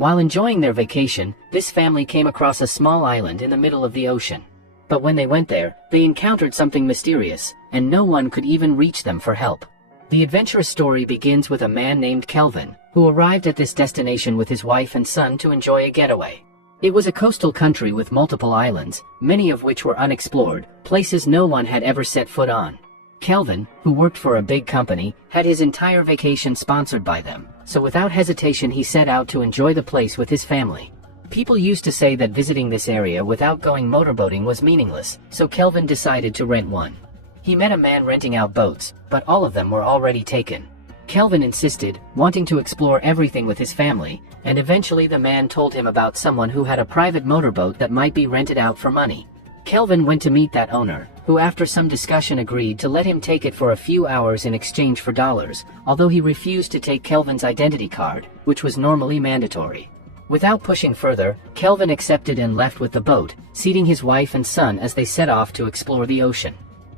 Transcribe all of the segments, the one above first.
While enjoying their vacation, this family came across a small island in the middle of the ocean. But when they went there, they encountered something mysterious, and no one could even reach them for help. The adventurous story begins with a man named Kelvin, who arrived at this destination with his wife and son to enjoy a getaway. It was a coastal country with multiple islands, many of which were unexplored, places no one had ever set foot on. Kelvin, who worked for a big company, had his entire vacation sponsored by them, so without hesitation he set out to enjoy the place with his family. People used to say that visiting this area without going motorboating was meaningless, so Kelvin decided to rent one. He met a man renting out boats, but all of them were already taken. Kelvin insisted, wanting to explore everything with his family, and eventually the man told him about someone who had a private motorboat that might be rented out for money. Kelvin went to meet that owner, who after some discussion agreed to let him take it for a few hours in exchange for dollars, although he refused to take Kelvin's identity card, which was normally mandatory. Without pushing further, Kelvin accepted and left with the boat, seating his wife and son as they set off to explore the ocean.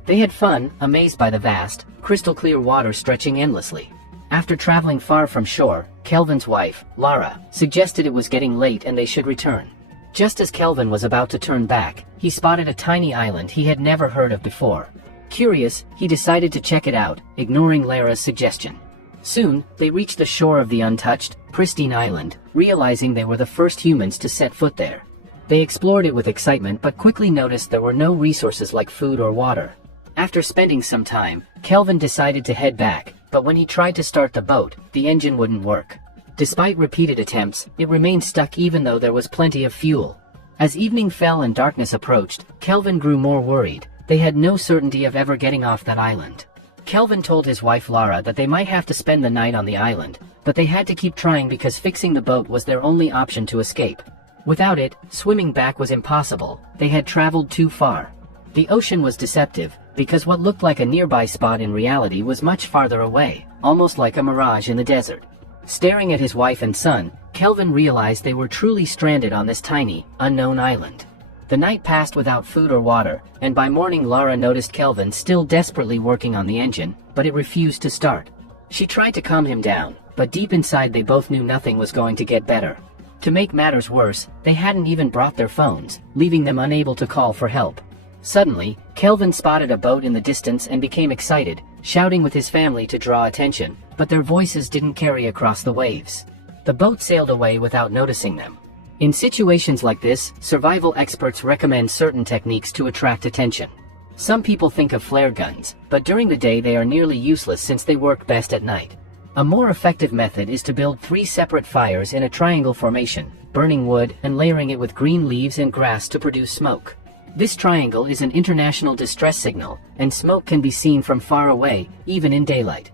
They had fun, amazed by the vast, crystal-clear water stretching endlessly. After traveling far from shore, Kelvin's wife, Lara, suggested it was getting late and they should return. Just as Kelvin was about to turn back, he spotted a tiny island he had never heard of before. Curious, he decided to check it out, ignoring Lara's suggestion. Soon, they reached the shore of the untouched, pristine island, realizing they were the first humans to set foot there. They explored it with excitement but quickly noticed there were no resources like food or water. After spending some time, Kelvin decided to head back, but when he tried to start the boat, the engine wouldn't work. Despite repeated attempts, it remained stuck even though there was plenty of fuel. As evening fell and darkness approached, Kelvin grew more worried. They had no certainty of ever getting off that island. Kelvin told his wife Lara that they might have to spend the night on the island, but they had to keep trying because fixing the boat was their only option to escape. Without it, swimming back was impossible. They had traveled too far. The ocean was deceptive, because what looked like a nearby spot in reality was much farther away, almost like a mirage in the desert. Staring at his wife and son, Kelvin realized they were truly stranded on this tiny, unknown island. The night passed without food or water, and by morning Lara noticed Kelvin still desperately working on the engine, but it refused to start. She tried to calm him down, but deep inside they both knew nothing was going to get better. To make matters worse, they hadn't even brought their phones, leaving them unable to call for help. Suddenly, Kelvin spotted a boat in the distance and became excited, shouting with his family to draw attention, but their voices didn't carry across the waves. The boat sailed away without noticing them. In situations like this, survival experts recommend certain techniques to attract attention. Some people think of flare guns, but during the day they are nearly useless since they work best at night. A more effective method is to build 3 separate fires in a triangle formation, burning wood and layering it with green leaves and grass to produce smoke. This triangle is an international distress signal, and smoke can be seen from far away, even in daylight.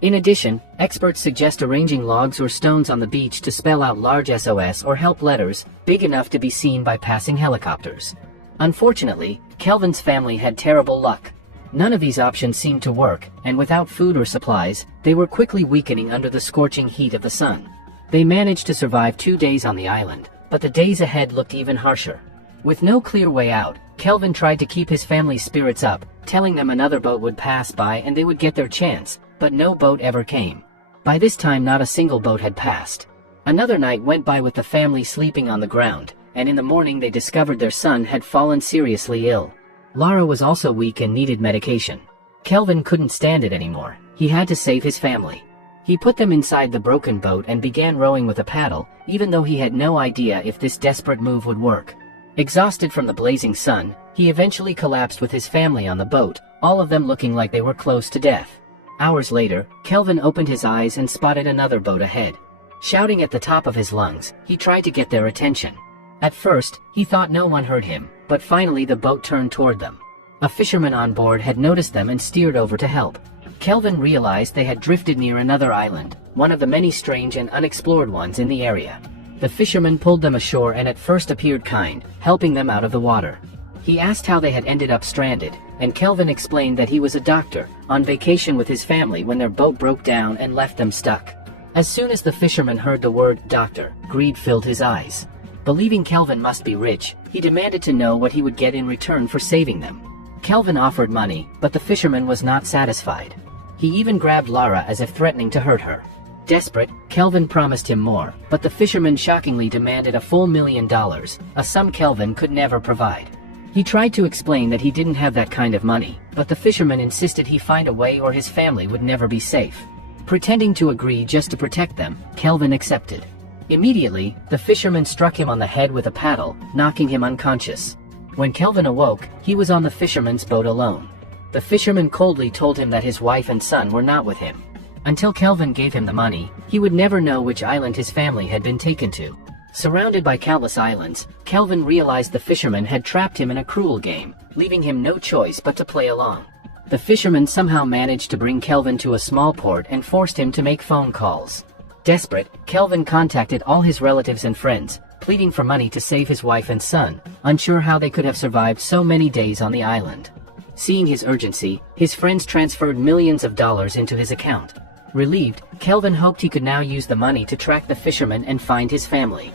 In addition, experts suggest arranging logs or stones on the beach to spell out large SOS or help letters, big enough to be seen by passing helicopters. Unfortunately, Kelvin's family had terrible luck. None of these options seemed to work, and without food or supplies, they were quickly weakening under the scorching heat of the sun. They managed to survive 2 days on the island, but the days ahead looked even harsher. With no clear way out, Kelvin tried to keep his family's spirits up, telling them another boat would pass by and they would get their chance, but no boat ever came. By this time not a single boat had passed. Another night went by with the family sleeping on the ground, and in the morning they discovered their son had fallen seriously ill. Lara was also weak and needed medication. Kelvin couldn't stand it anymore. He had to save his family. He put them inside the broken boat and began rowing with a paddle, even though he had no idea if this desperate move would work. Exhausted from the blazing sun, he eventually collapsed with his family on the boat, all of them looking like they were close to death. Hours later, Kelvin opened his eyes and spotted another boat ahead. Shouting at the top of his lungs, he tried to get their attention. At first, he thought no one heard him, but finally the boat turned toward them. A fisherman on board had noticed them and steered over to help. Kelvin realized they had drifted near another island, one of the many strange and unexplored ones in the area. The fisherman pulled them ashore and at first appeared kind, helping them out of the water. He asked how they had ended up stranded, and Kelvin explained that he was a doctor, on vacation with his family when their boat broke down and left them stuck. As soon as the fisherman heard the word doctor, greed filled his eyes. Believing Kelvin must be rich, he demanded to know what he would get in return for saving them. Kelvin offered money, but the fisherman was not satisfied. He even grabbed Lara as if threatening to hurt her. Desperate, Kelvin promised him more, but the fisherman shockingly demanded a full $1 million, a sum Kelvin could never provide. He tried to explain that he didn't have that kind of money, but the fisherman insisted he find a way or his family would never be safe. Pretending to agree just to protect them, Kelvin accepted. Immediately, the fisherman struck him on the head with a paddle, knocking him unconscious. When Kelvin awoke, he was on the fisherman's boat alone. The fisherman coldly told him that his wife and son were not with him. Until Kelvin gave him the money, he would never know which island his family had been taken to. Surrounded by countless islands, Kelvin realized the fisherman had trapped him in a cruel game, leaving him no choice but to play along. The fisherman somehow managed to bring Kelvin to a small port and forced him to make phone calls. Desperate, Kelvin contacted all his relatives and friends, pleading for money to save his wife and son, unsure how they could have survived so many days on the island. Seeing his urgency, his friends transferred millions of dollars into his account. Relieved, Kelvin hoped he could now use the money to track the fisherman and find his family.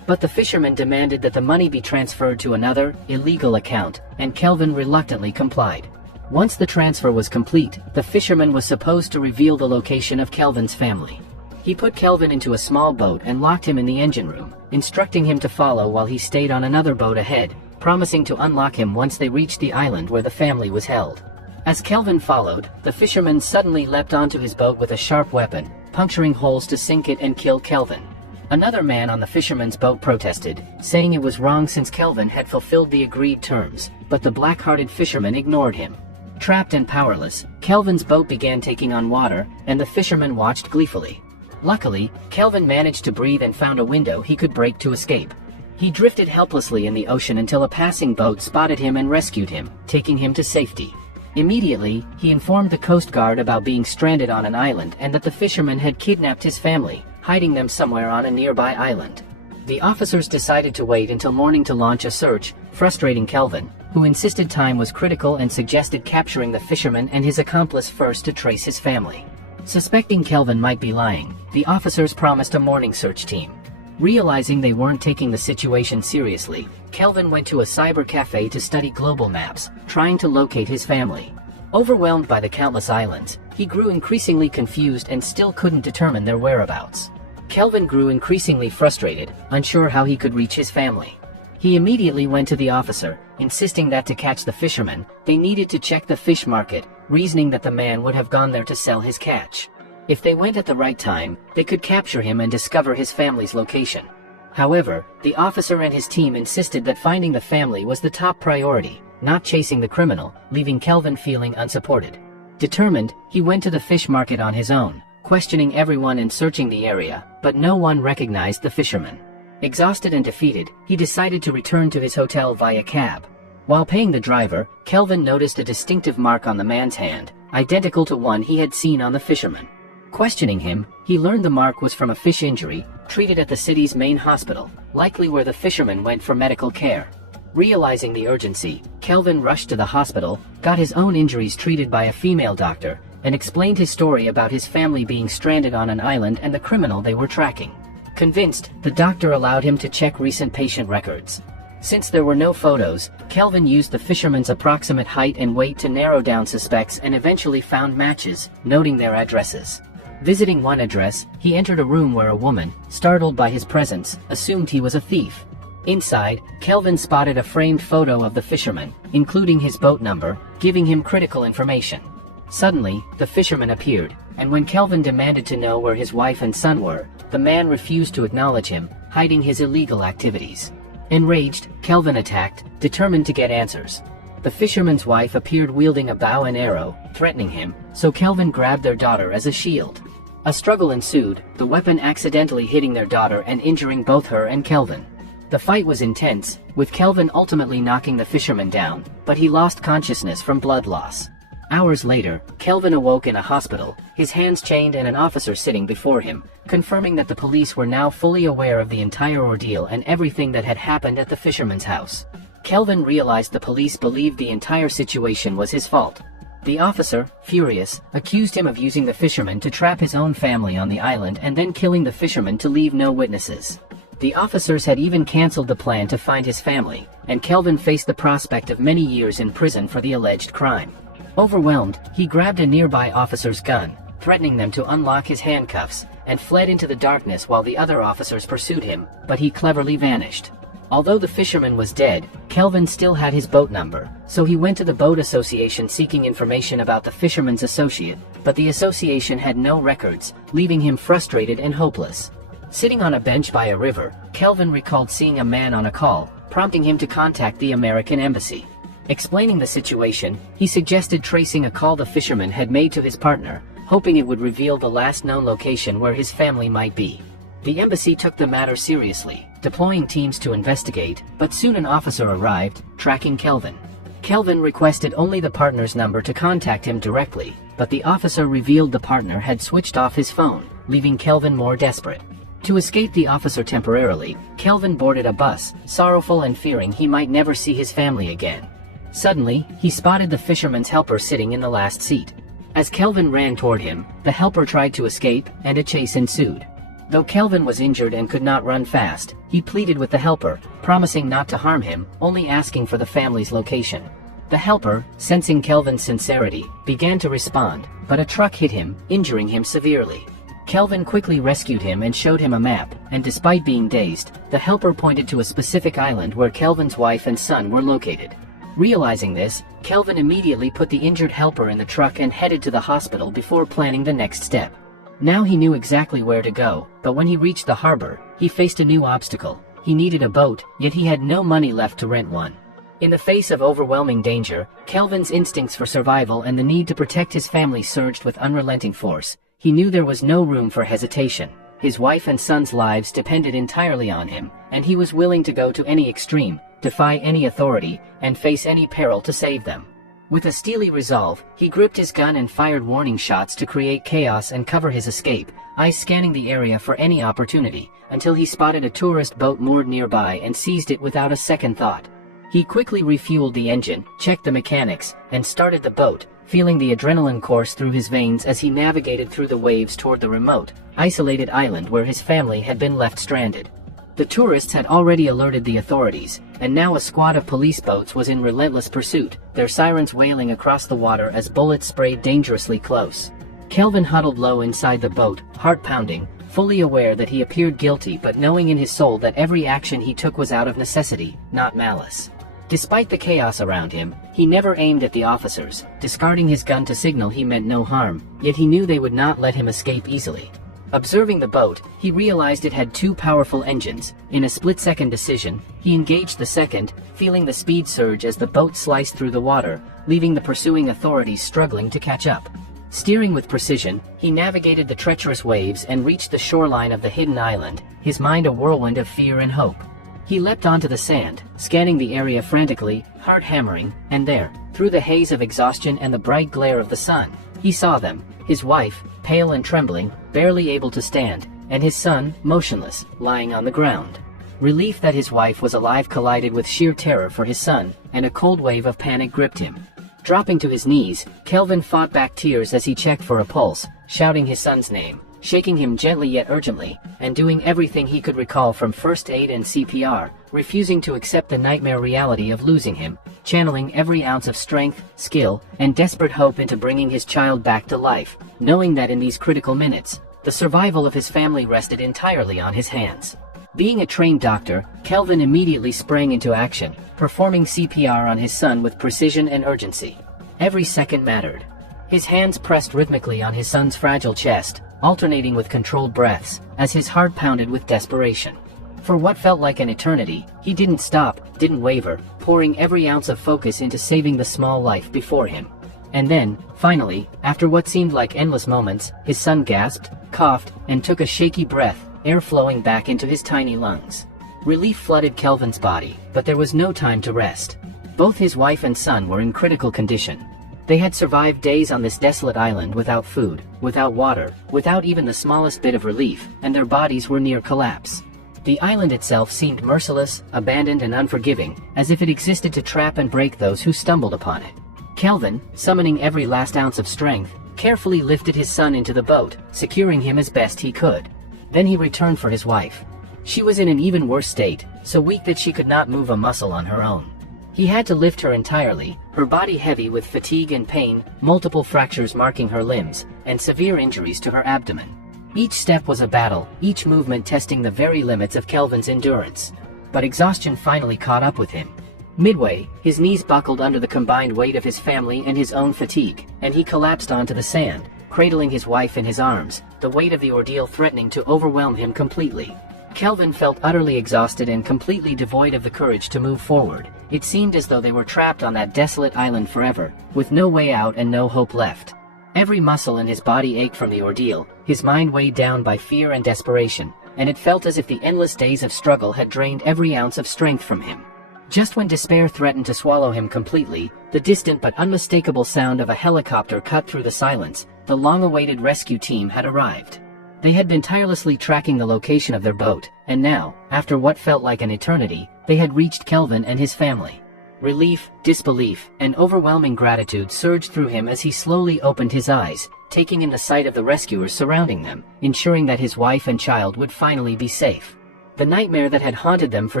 But the fisherman demanded that the money be transferred to another, illegal account, and Kelvin reluctantly complied. Once the transfer was complete, the fisherman was supposed to reveal the location of Kelvin's family. He put Kelvin into a small boat and locked him in the engine room, instructing him to follow while he stayed on another boat ahead, promising to unlock him once they reached the island where the family was held. As Kelvin followed, the fisherman suddenly leapt onto his boat with a sharp weapon, puncturing holes to sink it and kill Kelvin. Another man on the fisherman's boat protested, saying it was wrong since Kelvin had fulfilled the agreed terms, but the black-hearted fisherman ignored him. Trapped and powerless, Kelvin's boat began taking on water, and the fisherman watched gleefully. Luckily, Kelvin managed to breathe and found a window he could break to escape. He drifted helplessly in the ocean until a passing boat spotted him and rescued him, taking him to safety. Immediately, he informed the Coast Guard about being stranded on an island and that the fisherman had kidnapped his family, hiding them somewhere on a nearby island. The officers decided to wait until morning to launch a search, frustrating Kelvin, who insisted time was critical and suggested capturing the fisherman and his accomplice first to trace his family. Suspecting Kelvin might be lying, the officers promised a morning search team. Realizing they weren't taking the situation seriously, Kelvin went to a cyber cafe to study global maps, trying to locate his family. Overwhelmed by the countless islands, he grew increasingly confused and still couldn't determine their whereabouts. Kelvin grew increasingly frustrated, unsure how he could reach his family. He immediately went to the officer, insisting that to catch the fisherman, they needed to check the fish market, reasoning that the man would have gone there to sell his catch. If they went at the right time, they could capture him and discover his family's location. However, the officer and his team insisted that finding the family was the top priority, not chasing the criminal, leaving Kelvin feeling unsupported. Determined, he went to the fish market on his own, questioning everyone and searching the area, but no one recognized the fisherman. Exhausted and defeated, he decided to return to his hotel via cab. While paying the driver, Kelvin noticed a distinctive mark on the man's hand, identical to one he had seen on the fisherman. Questioning him, he learned the mark was from a fish injury, treated at the city's main hospital, likely where the fisherman went for medical care. Realizing the urgency, Kelvin rushed to the hospital, got his own injuries treated by a female doctor, and explained his story about his family being stranded on an island and the criminal they were tracking. Convinced, the doctor allowed him to check recent patient records. Since there were no photos, Kelvin used the fisherman's approximate height and weight to narrow down suspects and eventually found matches, noting their addresses. Visiting one address, he entered a room where a woman, startled by his presence, assumed he was a thief. Inside, Kelvin spotted a framed photo of the fisherman, including his boat number, giving him critical information. Suddenly, the fisherman appeared, and when Kelvin demanded to know where his wife and son were, the man refused to acknowledge him, hiding his illegal activities. Enraged, Kelvin attacked, determined to get answers. The fisherman's wife appeared wielding a bow and arrow, threatening him, so Kelvin grabbed their daughter as a shield. A struggle ensued, the weapon accidentally hitting their daughter and injuring both her and Kelvin. The fight was intense, with Kelvin ultimately knocking the fisherman down, but he lost consciousness from blood loss. Hours later, Kelvin awoke in a hospital, his hands chained and an officer sitting before him, confirming that the police were now fully aware of the entire ordeal and everything that had happened at the fisherman's house. Kelvin realized the police believed the entire situation was his fault. The officer, furious, accused him of using the fisherman to trap his own family on the island and then killing the fisherman to leave no witnesses. The officers had even canceled the plan to find his family, and Kelvin faced the prospect of many years in prison for the alleged crime. Overwhelmed, he grabbed a nearby officer's gun, threatening them to unlock his handcuffs, and fled into the darkness while the other officers pursued him, but he cleverly vanished. Although the fisherman was dead, Kelvin still had his boat number, so he went to the boat association seeking information about the fisherman's associate, but the association had no records, leaving him frustrated and hopeless. Sitting on a bench by a river, Kelvin recalled seeing a man on a call, prompting him to contact the American embassy. Explaining the situation, he suggested tracing a call the fisherman had made to his partner, hoping it would reveal the last known location where his family might be. The embassy took the matter seriously, deploying teams to investigate, but soon an officer arrived, tracking Kelvin. Kelvin requested only the partner's number to contact him directly, but the officer revealed the partner had switched off his phone, leaving Kelvin more desperate. To escape the officer temporarily, Kelvin boarded a bus, sorrowful and fearing he might never see his family again. Suddenly, he spotted the fisherman's helper sitting in the last seat. As Kelvin ran toward him, the helper tried to escape, and a chase ensued. Though Kelvin was injured and could not run fast, he pleaded with the helper, promising not to harm him, only asking for the family's location. The helper, sensing Kelvin's sincerity, began to respond, but a truck hit him, injuring him severely. Kelvin quickly rescued him and showed him a map, and despite being dazed, the helper pointed to a specific island where Kelvin's wife and son were located. Realizing this, Kelvin immediately put the injured helper in the truck and headed to the hospital before planning the next step. Now he knew exactly where to go, but when he reached the harbor, he faced a new obstacle. He needed a boat, yet he had no money left to rent one. In the face of overwhelming danger, Kelvin's instincts for survival and the need to protect his family surged with unrelenting force. He knew there was no room for hesitation. His wife and son's lives depended entirely on him, and he was willing to go to any extreme, defy any authority, and face any peril to save them. With a steely resolve, he gripped his gun and fired warning shots to create chaos and cover his escape, eyes scanning the area for any opportunity, until he spotted a tourist boat moored nearby and seized it without a second thought. He quickly refueled the engine, checked the mechanics, and started the boat, feeling the adrenaline course through his veins as he navigated through the waves toward the remote, isolated island where his family had been left stranded. The tourists had already alerted the authorities, and now a squad of police boats was in relentless pursuit, their sirens wailing across the water as bullets sprayed dangerously close. Kelvin huddled low inside the boat, heart pounding, fully aware that he appeared guilty but knowing in his soul that every action he took was out of necessity, not malice. Despite the chaos around him, he never aimed at the officers, discarding his gun to signal he meant no harm, yet he knew they would not let him escape easily. Observing the boat, he realized it had two powerful engines. In a split-second decision, he engaged the second, feeling the speed surge as the boat sliced through the water, leaving the pursuing authorities struggling to catch up. Steering with precision, he navigated the treacherous waves and reached the shoreline of the hidden island, his mind a whirlwind of fear and hope. He leapt onto the sand, scanning the area frantically, heart hammering, and there, through the haze of exhaustion and the bright glare of the sun, he saw them, his wife, pale and trembling, barely able to stand, and his son, motionless, lying on the ground. Relief that his wife was alive collided with sheer terror for his son, and a cold wave of panic gripped him. Dropping to his knees, Kelvin fought back tears as he checked for a pulse, shouting his son's name, shaking him gently yet urgently, and doing everything he could recall from first aid and CPR, refusing to accept the nightmare reality of losing him, channeling every ounce of strength, skill, and desperate hope into bringing his child back to life, knowing that in these critical minutes, the survival of his family rested entirely on his hands. Being a trained doctor, Kelvin immediately sprang into action, performing CPR on his son with precision and urgency. Every second mattered. His hands pressed rhythmically on his son's fragile chest, alternating with controlled breaths, as his heart pounded with desperation. For what felt like an eternity, he didn't stop, didn't waver, pouring every ounce of focus into saving the small life before him. And then, finally, after what seemed like endless moments, his son gasped, coughed, and took a shaky breath, air flowing back into his tiny lungs. Relief flooded Kelvin's body, but there was no time to rest. Both his wife and son were in critical condition. They had survived days on this desolate island without food, without water, without even the smallest bit of relief, and their bodies were near collapse. The island itself seemed merciless, abandoned and unforgiving, as if it existed to trap and break those who stumbled upon it. Kelvin, summoning every last ounce of strength, carefully lifted his son into the boat, securing him as best he could. Then he returned for his wife. She was in an even worse state, so weak that she could not move a muscle on her own. He had to lift her entirely, her body heavy with fatigue and pain, multiple fractures marking her limbs, and severe injuries to her abdomen. Each step was a battle, each movement testing the very limits of Kelvin's endurance. But exhaustion finally caught up with him. Midway, his knees buckled under the combined weight of his family and his own fatigue, and he collapsed onto the sand, cradling his wife in his arms, the weight of the ordeal threatening to overwhelm him completely. Kelvin felt utterly exhausted and completely devoid of the courage to move forward. It seemed as though they were trapped on that desolate island forever, with no way out and no hope left. Every muscle in his body ached from the ordeal, his mind weighed down by fear and desperation, and it felt as if the endless days of struggle had drained every ounce of strength from him. Just when despair threatened to swallow him completely, the distant but unmistakable sound of a helicopter cut through the silence. The long-awaited rescue team had arrived. They had been tirelessly tracking the location of their boat, and now, after what felt like an eternity, they had reached Kelvin and his family. Relief, disbelief, and overwhelming gratitude surged through him as he slowly opened his eyes, taking in the sight of the rescuers surrounding them, ensuring that his wife and child would finally be safe. The nightmare that had haunted them for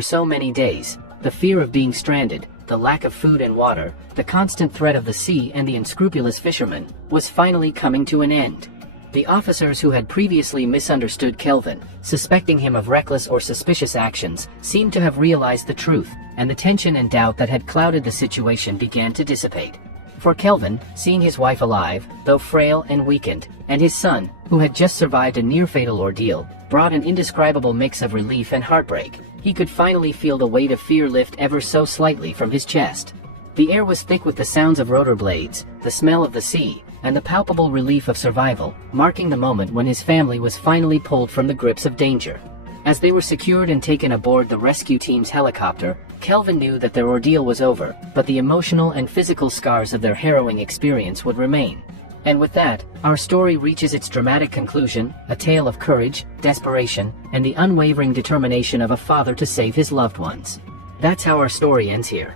so many days, the fear of being stranded, the lack of food and water, the constant threat of the sea and the unscrupulous fishermen, was finally coming to an end. The officers who had previously misunderstood Kelvin, suspecting him of reckless or suspicious actions, seemed to have realized the truth, and the tension and doubt that had clouded the situation began to dissipate. For Kelvin, seeing his wife alive, though frail and weakened, and his son, who had just survived a near-fatal ordeal, brought an indescribable mix of relief and heartbreak. He could finally feel the weight of fear lift ever so slightly from his chest. The air was thick with the sounds of rotor blades, the smell of the sea, and the palpable relief of survival, marking the moment when his family was finally pulled from the grips of danger. As they were secured and taken aboard the rescue team's helicopter, Kelvin knew that their ordeal was over, but the emotional and physical scars of their harrowing experience would remain. And with that, our story reaches its dramatic conclusion, a tale of courage, desperation, and the unwavering determination of a father to save his loved ones. That's how our story ends here.